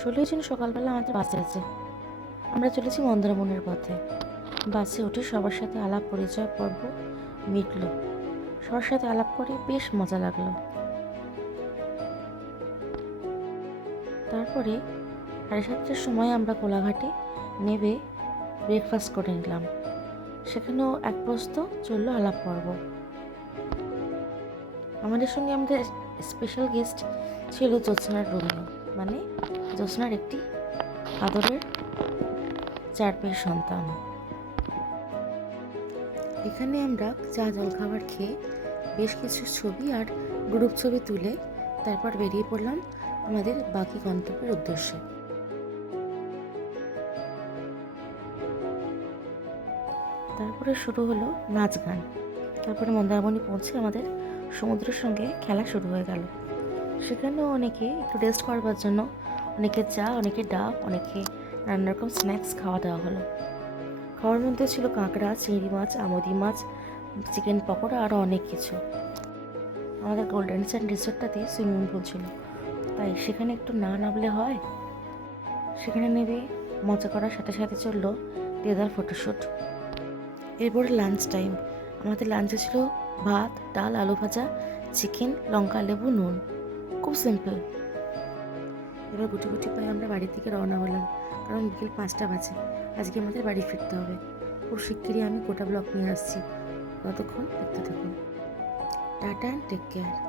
ষোলোই জুন সকালবেলা আমাদের বাসে আছে আমরা চলেছি মন্দারমনের পথে। বাসে উঠে সবার সাথে আলাপ, পরিচয়, পর্ব মিটল। সবার সাথে আলাপ করে বেশ মজা লাগল। তারপরে সাড়ে সাতটার সময় আমরা কোলাঘাটে নেবে ব্রেকফাস্ট করে নিলাম। সেখানেও এক প্রস্ত চলল আলাপ পর্ব। আমাদের সঙ্গে আমাদের স্পেশাল গেস্ট ছিল জ্যোৎস্নার রোমিও মানে জ্যোৎস্নার একটি আদরের চার পেয়ের সন্তান। এখানে আমরা চা জলখাবার খেয়ে বেশ কিছু ছবি আর গ্রুপ ছবি তুলে তারপর বেরিয়ে পড়লাম আমাদের বাকি গন্তব্যের উদ্দেশ্যে। তারপরে শুরু হলো নাচ গান। তারপরে মন্দারমণি পৌঁছে আমাদের সমুদ্রের সঙ্গে খেলা শুরু হয়ে গেল। সেখানেও অনেকে একটু রেস্ট করবার জন্য অনেকে চা, অনেকে ডাব, অনেকে নানা রকম স্ন্যাক্স খাওয়া দাওয়া হলো। খাওয়ার মধ্যে ছিল কাঁকড়া, চিংড়ি মাছ, আমদি মাছ, চিকেন পকোড়া আরও অনেক কিছু। আমাদের গোল্ডেন স্যান্ড রিসোর্টটাতে সুইমিং পুল ছিল। তাই সেখানে একটু না নামলে হয়। সেখানে নেবে, মজা করার সাথে সাথে চলল দেদার ফটোশ্যুট এরপরে লাঞ্চ টাইম আমাদের লাঞ্চে ছিল ভাত, ডাল, আলু ভাজা, চিকেন, লঙ্কা, লেবু, নুন। খুব সিম্পল এবার গুটি গুটি পায়ে আমরা বাড়ি থেকে রওনা হলাম, কারণ বিকেল পাঁচটা বাজে। আজকে আমাদের বাড়ি ফিরতে হবে। খুব শিগগিরই আমি গোটা ব্লক নিয়ে আসছি। ততক্ষণ দেখতে থাকুন। Tata take care